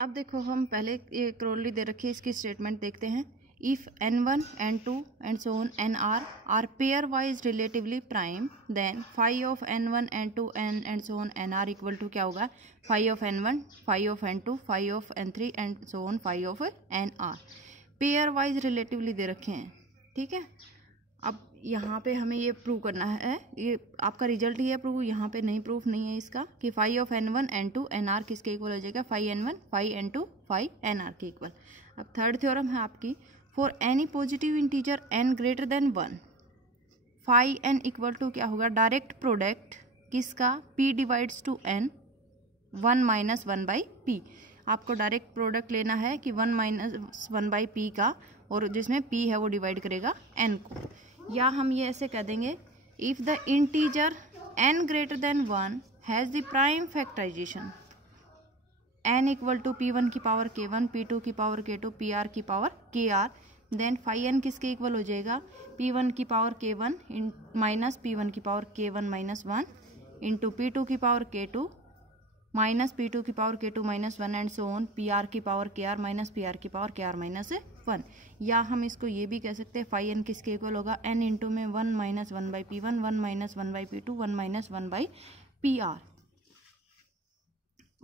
अब देखो हम पहले ये क्रोली दे रखी है, इसकी स्टेटमेंट देखते हैं। If n1 n2 and so on nr are pair wise relatively prime then phi of n1 n2 and so on nr equal to क्या होगा, phi of n1 phi of n2 phi of n3 and so on phi of nr। Pair wise relatively दे रखे हैं, ठीक है। अब यहाँ पे हमें ये प्रूव करना है, ये आपका रिजल्ट ही है प्रूव, यहाँ पे नहीं प्रूफ नहीं है इसका, कि phi of n1 n2 nr किसके इक्वल हो जाएगा, phi n1 phi n2 phi nr के इक्वल। अब थर्ड थ्योरम है आपकी, for any positive integer n greater than 1 phi n equal to क्या होगा, डायरेक्ट प्रोडक्ट किसका, p divides to n 1 minus 1 by p। आपको डायरेक्ट प्रोडक्ट लेना है कि 1 माइनस 1 बाई p का, और जिसमें p है वो डिवाइड करेगा n को। या हम ये ऐसे कह देंगे, if the integer n greater than 1 has the prime factorisation n equal to p1 की पावर k1 p2 की पावर k2 pr की power kr, then phi n किसके इक्वल हो जाएगा, p1 की पावर k1 माइनस p1 की power k1 minus 1 into p2 की power k2 minus p2 की power k2 minus 1 and so on pr की पावर kr माइनस pr की power kr minus 1। या हम इसको ये भी कह सकते हैं, फाई n किसके इक्वल होगा, n इंटू में 1 minus 1 by p1 1 minus 1 by p2 1 minus 1 by pr।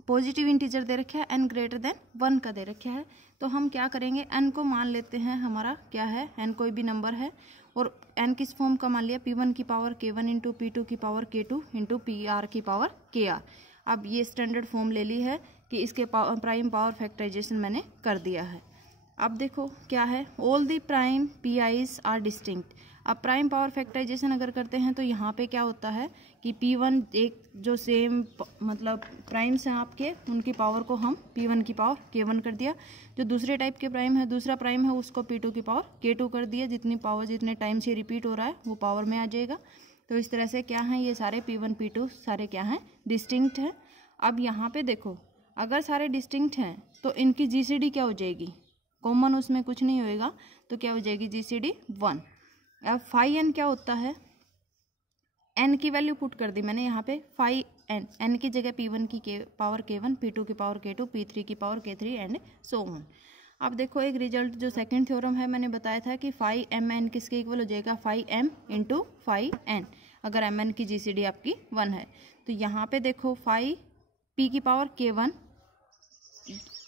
Positive integer दे रखा है, n ग्रेटर देन 1 का दे रखा है, तो हम क्या करेंगे, n को मान लेते हैं हमारा क्या है, n कोई भी नंबर है, और n किस फॉर्म का मान लिया, p1 की पावर k1 इंटू p2 की पावर k2 इंटू pr की पावर kr। अब ये स्टैंडर्ड फॉर्म ले ली है कि इसके प्राइम पावर फैक्टराइजेशन मैंने कर दिया है। अब देखो क्या है, all the prime P I's are distinct. अब प्राइम पावर फैक्टराइजेशन अगर करते हैं तो यहाँ पे क्या होता है कि P1 एक जो सेम मतलब प्राइम्स हैं आपके, उनकी पावर को हम P1 की पावर K1 कर दिया, जो दूसरे टाइप के प्राइम है, दूसरा प्राइम है, उसको P2 की पावर K2 कर दिया। जितनी पावर जितने टाइम से रिपीट हो रहा है वो पावर में आ जाएगा। तो इस तरह से क्या है, ये सारे P1 P2 सारे क्या हैं, डिस्टिंक्ट हैं। अब यहाँ पे देखो, अगर सारे डिस्टिंक्ट हैं तो इनकी GCD क्या हो जाएगी, कॉमन उसमें कुछ नहीं होएगा, तो क्या हो जाएगी GCD 1। अब फाई n क्या होता है, n की वैल्यू पुट कर दी मैंने यहाँ पे, फाई n की जगह P1 की पावर K1 P2 की पावर K2 P3 की power K3 and so on. अब देखो एक रिजल्ट जो सेकंड थ्योरम है, मैंने बताया था कि फाई mn किसके इक्वल हो जाएगा, phi m into phi n, अगर mn की GCD आपकी 1 है। तो यहाँ पे देखो फाई p की पावर K1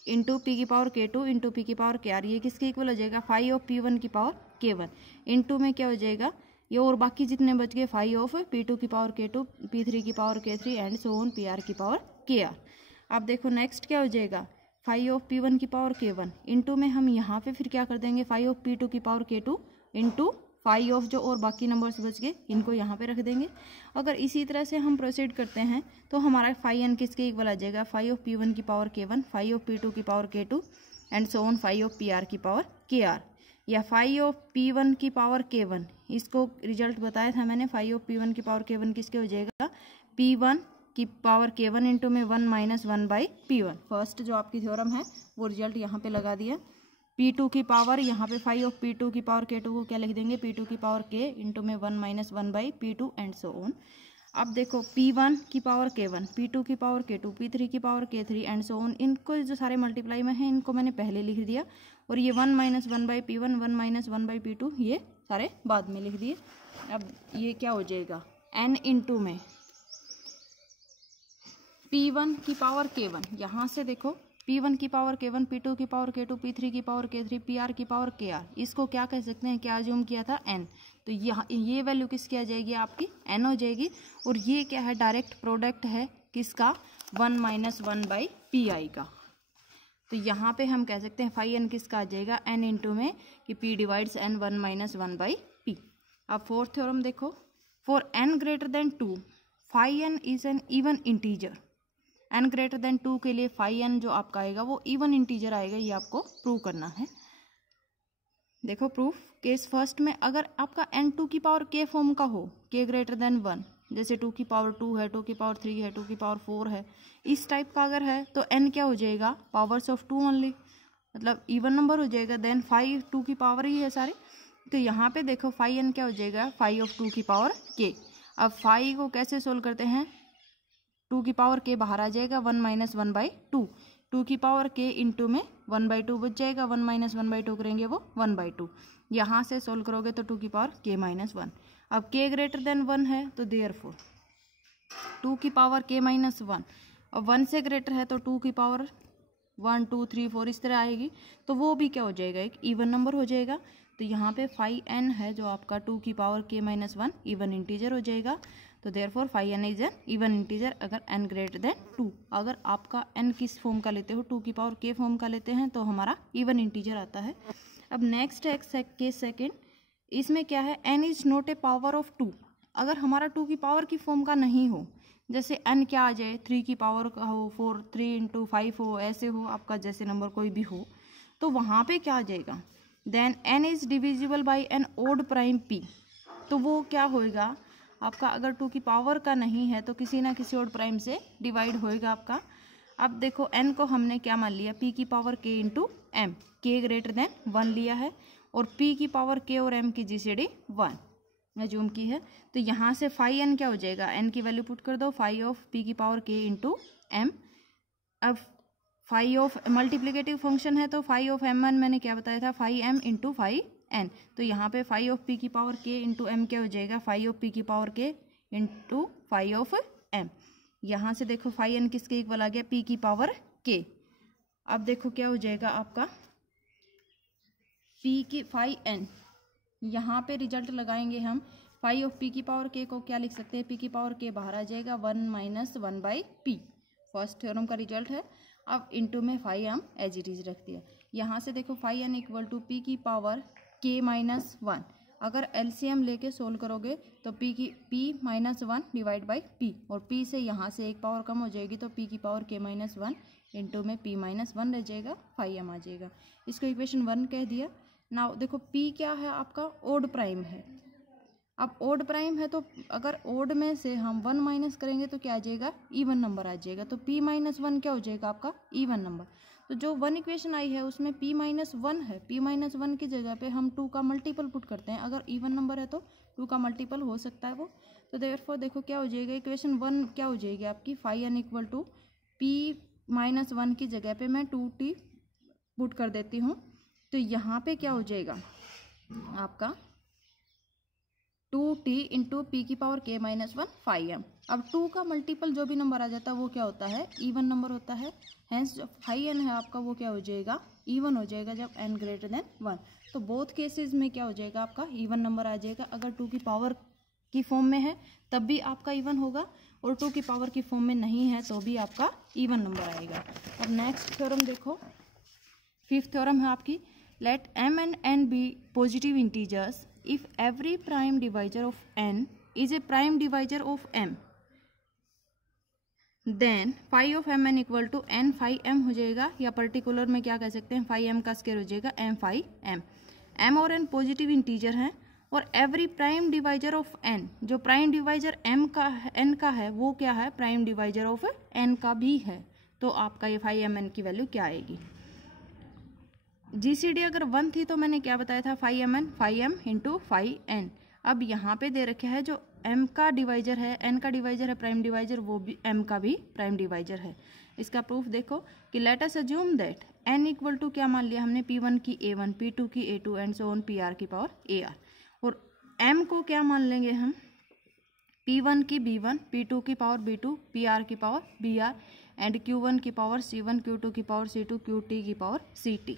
इंटू पी की पावर K2 इंटू पी की पावर KR, ये किसके इक्वल हो जाएगा, फाई ऑफ P1 की पावर K1 इंटू में क्या हो जाएगा ये, और बाकी जितने बच गए फाई ऑफ P2 की पावर K2 P3 की power K3 and so on PR की पावर KR। अब देखो नेक्स्ट क्या हो जाएगा, फाई ऑफ P1 की पावर K1 इंटू में हम यहाँ पे फिर क्या कर देंगे, फाई ऑफ P2 की power K2 into phi of जो और बाकी नंबर्स बच गए इनको यहाँ पे रख देंगे। अगर इसी तरह से हम प्रोसीड करते हैं तो हमारा फाई n किसके इक्वल आ जाएगा, फाई ऑफ P1 की power K1 phi of P2 की power K2 and so on phi of PR की पावर KR, या फाई ऑफ P1 की पावर K1, इसको रिजल्ट बताया था मैंने, फाई ऑफ P1 की पावर K1 किसके हो जाएगा, P1 की पावर K1 इंटू में 1 माइनस 1 बाई P1। फर्स्ट जो आपकी थ्योरम है वो रिजल्ट यहाँ पे लगा दिया। P2 की पावर यहाँ पे फाई ऑफ P2 की पावर K2 को क्या लिख देंगे, P2 की पावर K इंटू में 1 minus 1 by P2 and so on. अब देखो P1 की पावर K1 P2 की पावर K2 P3 की power K3 and so on, इनको जो सारे मल्टीप्लाई में हैं इनको मैंने पहले लिख दिया, और ये 1 minus 1 by P1 1 minus 1 by P2 ये सारे बाद में लिख दिए। अब ये क्या हो जाएगा, n इंटू में P1 की पावर K1, यहाँ से देखो P1 की पावर K1 P2 की पावर K2 P3 की पावर K3 PR की पावर KR, इसको क्या कह सकते हैं, क्या ज्यूम किया था, n। तो यहाँ ये वैल्यू किसकी आ जाएगी, आपकी n हो जाएगी। और ये क्या है, डायरेक्ट प्रोडक्ट है किसका, 1 माइनस 1 बाई PI का। तो यहाँ पे हम कह सकते हैं फाई n किसका आ जाएगा, n इंटू में कि P divides n 1 minus 1 by P। अब फोर्थ थ्योरम देखो, for n greater than 2 phi n is an even integer. n greater than 2 के लिए फाई n जो आपका आएगा वो इवन इंटीजर आएगा, ये आपको प्रूव करना है। देखो प्रूफ, केस फर्स्ट में अगर आपका n 2 की पावर k फॉर्म का हो, k ग्रेटर देन 1, जैसे 2 की पावर 2 है, 2 की पावर 3 है, 2 की पावर 4 है, इस टाइप का अगर है तो n क्या हो जाएगा, पावर्स ऑफ 2 ओनली, मतलब इवन नंबर हो जाएगा। देन फाई 2 की पावर ही है सारे, तो यहाँ पे देखो फाई n क्या हो जाएगा, फाई ऑफ 2 की पावर k। अब फाई को कैसे सोल्व करते हैं, 2 की पावर k बाहर आ जाएगा, 1 माइनस 1 बाई 2, टू की पावर k इंटू में 1/2 बच जाएगा, 1 माइनस 1/2 करेंगे वो 1/2। यहाँ से सोल्व करोगे तो टू की पावर k माइनस 1। अब k ग्रेटर देन 1 है तो देयरफॉर टू की पावर k माइनस 1, और 1 से ग्रेटर है तो टू की पावर 1 2 3 4 इस तरह आएगी, तो वो भी क्या हो जाएगा, एक इवन नंबर हो जाएगा। तो यहाँ पे 5n है जो आपका टू की power k minus 1 even integer हो जाएगा। तो therefore 5n is an even integer अगर n ग्रेटर देन 2। अगर आपका n किस फॉर्म का लेते हो, टू की पावर k फॉर्म का लेते हैं तो हमारा इवन इंटीजर आता है। अब नेक्स्ट है केस सेकेंड, इसमें क्या है, n is not a power of 2। अगर हमारा 2 की पावर की फॉर्म का नहीं हो, जैसे n क्या आ जाए 3 की पावर का हो, 4 3 इंटू 5 हो, ऐसे हो आपका, जैसे नंबर कोई भी हो, तो वहाँ पे क्या आ जाएगा, then n is divisible by an odd prime p। तो वो क्या होएगा आपका, अगर 2 की पावर का नहीं है तो किसी ना किसी ओड प्राइम से डिवाइड होएगा आपका। अब देखो n को हमने क्या मान लिया, p की power k into m, k greater than 1 लिया है, और p की पावर k और m की जीसीडी 1 अज्यूम की है। तो यहाँ से 5n क्या हो जाएगा, n की वैल्यू पुट कर दो, 5 ऑफ p की पावर k इंटू m। अब 5 ऑफ मल्टीप्लिकेटिव फंक्शन है तो 5 ऑफ m1 मैंने क्या बताया था, 5m इंटू 5n। तो यहाँ पे 5 ऑफ p की पावर k इंटू m क्या हो जाएगा, 5 ऑफ p की power k into 5 of m। यहाँ से देखो 5n किसके इक्वल आ गया, p की पावर k। अब देखो क्या हो जाएगा आपका, p की 5n, यहाँ पे रिजल्ट लगाएंगे हम, 5 ऑफ p की पावर k को क्या लिख सकते हैं, p की पावर k बाहर आ जाएगा, 1 minus 1 by p, first theorem का रिजल्ट है। अब इंटू में 5 हम एज इट इज रख दिया। यहाँ से देखो 5n इक्वल टू p की पावर k माइनस 1, अगर एलसीएम लेके सोल्व करोगे तो p minus 1 divide by p, और p से यहाँ से एक पावर कम हो जाएगी तो p की पावर k माइनस 1 इंटू में p माइनस 1 रह जाएगा, 5m आ जाएगा। इसको इक्वेशन 1 कह दिया। नाउ देखो p क्या है आपका, ओड प्राइम है। अब ओड प्राइम है तो अगर ओड में से हम 1 माइनस करेंगे तो क्या आ जाएगा, इवन नंबर आ जाएगा। तो p माइनस 1 क्या हो जाएगा आपका, इवन नंबर। तो जो 1 इक्वेशन आई है उसमें p माइनस 1 है, p माइनस 1 की जगह पे हम 2 का मल्टीपल पुट करते हैं, अगर इवन नंबर है तो 2 का मल्टीपल हो सकता है वो। तो देयरफॉर देखो क्या हो जाएगा, इक्वेशन 1 क्या हो जाएगी आपकी, 5n equal to p minus 1 की जगह पे मैं 2t पुट कर देती हूँ। तो यहाँ पे क्या हो जाएगा आपका 2t इंटू पी की पावर k माइनस 1 5m। अब 2 का मल्टीपल जो भी नंबर आ जाता है वो क्या होता है, इवन नंबर होता है। हेंस जो 5n है आपका वो क्या हो जाएगा, इवन हो जाएगा जब n ग्रेटर देन 1। तो बोथ केसेस में क्या हो जाएगा आपका, इवन नंबर आ जाएगा। अगर 2 की पावर की फॉर्म में है तब भी आपका इवन होगा, और 2 की पावर की फॉर्म में नहीं है तो भी आपका इवन नंबर आएगा। अब नेक्स्ट थ्योरम देखो, फिफ्थ थ्योरम है आपकी, let m and n be positive integers if every prime divisor of n is a prime divisor of m, then phi of mn equal to n phi m हो जाएगा, या particular में क्या कह सकते हैं, phi m का square हो जाएगा m phi m। m और n पॉजिटिव इंटीजर हैं, और every prime divisor of n, जो प्राइम डिवाइजर m का n का है वो क्या है, प्राइम डिवाइजर ऑफ n का भी है। तो आपका ये phi m n की वैल्यू क्या आएगी, जीसीडी अगर 1 थी तो मैंने क्या बताया था, 5m इंटू 5n। अब यहाँ पे दे रखा है जो m का डिवाइजर है, n का डिवाइजर है प्राइम डिवाइजर, वो भी m का भी प्राइम डिवाइजर है। इसका प्रूफ देखो कि let us assume that n equal to क्या मान लिया हमने, p1 की a1, p2 की a2 and so on pr की पावर ar, और m को क्या मान लेंगे हम, p1 की b1, p2 की पावर b2, pr की पावर br एंड q1 की पावर c1, q2 की पावर c2, qt की पावर ct।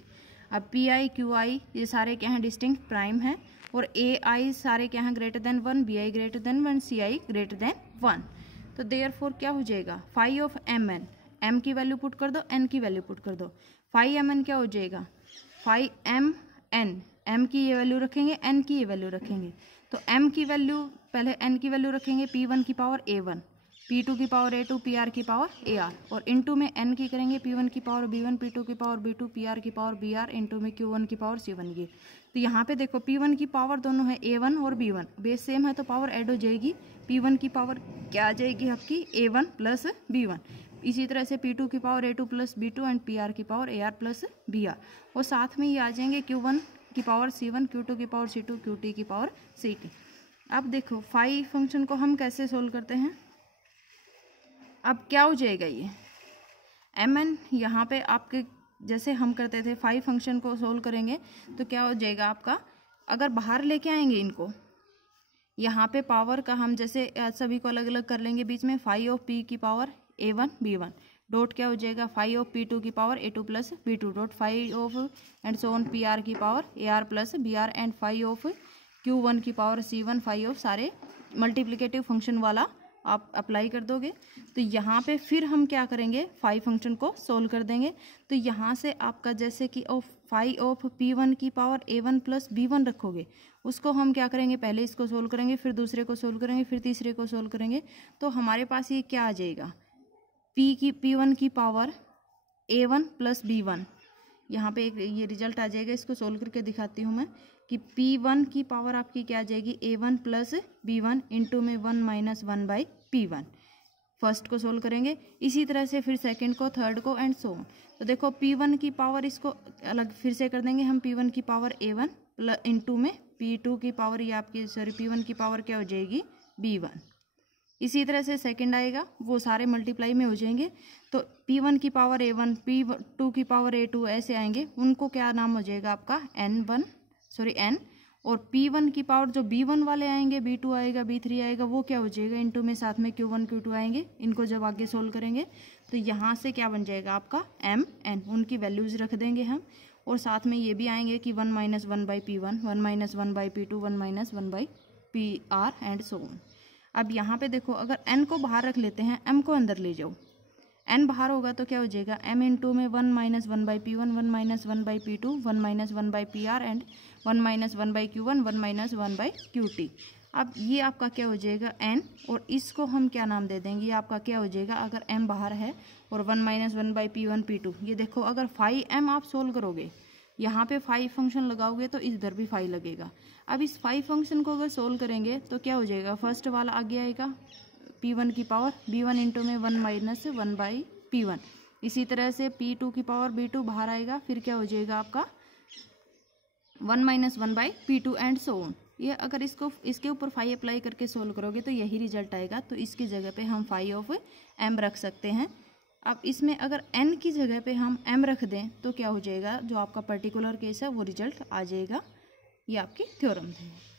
अब पी आई क्यू आई ये सारे क्या हैं, डिस्टिंक्ट प्राइम हैं, और ए आई सारे क्या हैं, greater than 1, B I greater than 1, C I greater than 1। तो देयरफॉर क्या हो जाएगा, phi of M N, M की वैल्यू पुट कर दो, एन की वैल्यू पुट कर दो, फाई एम एन क्या हो जाएगा, फाई एम एन, एम की ये वैल्यू रखेंगे, एन की ये वैल्यू रखेंगे। तो एम की वैल्यू पहले एन की वैल्यू रखेंगे, p1 की पावर a1, p2 की पावर a2, pr की पावर ar, और इनटू में n की करेंगे, p1 की पावर b1, p2 की पावर b2, pr की पावर br, इनटू में q1 की पावर c1 की। तो यहाँ पे देखो p1 की पावर दोनों है a1 और b1, बेस सेम है तो पावर ऐड हो जाएगी, p1 की पावर क्या आ जाएगी आपकी a1 प्लस b1, इसी तरह से p2 की power a2 plus b2 and pr की पावर ar प्लस br, और साथ में ये आ जाएंगे q1 की पावर c1, q2 की पावर c2, qt की पावर ct। अब देखो फाई फंक्शन को हम कैसे सोल्व करते हैं, अब क्या हो जाएगा, ये एम एन यहाँ पे आपके जैसे हम करते थे 5 फंक्शन को सोल्व करेंगे तो क्या हो जाएगा आपका, अगर बाहर लेके आएंगे इनको, यहाँ पे पावर का हम जैसे सभी को अलग अलग कर लेंगे बीच में, 5 ऑफ पी की पावर a1 b1 डॉट क्या हो जाएगा 5 ऑफ p2 की power a2 plus b2 dot 5 of and so on pr की power ar plus br and 5 of q1 की पावर c1, 5 ऑफ सारे मल्टीप्लिकेटिव फंक्शन वाला आप अप्लाई कर दोगे। तो यहाँ पे फिर हम क्या करेंगे, 5 फंक्शन को सोल्व कर देंगे। तो यहाँ से आपका जैसे कि 5 ऑफ p1 की पावर a1 प्लस b1 रखोगे, उसको हम क्या करेंगे, पहले इसको सोल्व करेंगे, फिर दूसरे को सोल्व करेंगे, फिर तीसरे को सोल्व करेंगे। तो हमारे पास ये क्या आ जाएगा, p1 की पावर a1 प्लस b1, यहाँ पे एक ये रिजल्ट आ जाएगा। इसको सोल्व करके दिखाती हूँ मैं कि p1 की पावर आपकी क्या आ जाएगी a1 प्लस b1 इंटू में 1 माइनस 1 बाई p1। फर्स्ट को सोल्व करेंगे, इसी तरह से फिर सेकंड को, थर्ड को एंड सो ऑन। तो देखो p1 की पावर, इसको अलग फिर से कर देंगे हम, p1 की पावर a1 प्लस इंटू में p2 की पावर, ये आपकी p1 की पावर क्या हो जाएगी b1। इसी तरह से सेकंड आएगा, वो सारे मल्टीप्लाई में हो जाएंगे। तो p1 की पावर a1, p2 की पावर a2 ऐसे आएंगे, उनको क्या नाम हो जाएगा आपका n। और p1 की पावर जो b1 वाले आएंगे, b2 आएगा, b3 आएगा, वो क्या हो जाएगा इंटू में साथ में q1 q2 आएंगे। इनको जब आगे सोल्व करेंगे तो यहाँ से क्या बन जाएगा आपका mn, उनकी वैल्यूज रख देंगे हम। और साथ में ये भी आएंगे कि 1 minus 1 by p1, 1 minus 1 by p2, 1 minus 1 by pr and so on. अब यहाँ पे देखो, अगर n को बाहर रख लेते हैं, m को अंदर ले जाओ, n बाहर होगा तो क्या हो जाएगा m इंटू में 1 minus 1 by p1, 1 minus 1 by p2, 1 minus 1 by pr and 1 minus 1 by q1, 1 minus 1 by qt। अब ये आपका क्या हो जाएगा n, और इसको हम क्या नाम दे देंगे, ये आपका क्या हो जाएगा, अगर m बाहर है और 1 माइनस 1 बाई p1 p2, ये देखो अगर 5m आप सोल्व करोगे, यहाँ पे 5 फंक्शन लगाओगे तो इधर भी 5 लगेगा। अब इस 5 फंक्शन को अगर सोल्व करेंगे तो क्या हो जाएगा, फर्स्ट वाला आगे आएगा p1 की पावर b1 इंटू में 1 माइनस 1 बाई p1। इसी तरह से p2 की पावर b2 बाहर आएगा, फिर क्या हो जाएगा आपका 1 minus 1 by p2 and so on. ये अगर इसको इसके ऊपर 5 अप्लाई करके सोल्व करोगे तो यही रिजल्ट आएगा। तो इसकी जगह पे हम 5 ऑफ m रख सकते हैं। अब इसमें अगर n की जगह पे हम m रख दें तो क्या हो जाएगा, जो आपका पर्टिकुलर केस है वो रिजल्ट आ जाएगा। ये आपकी थ्योरम है।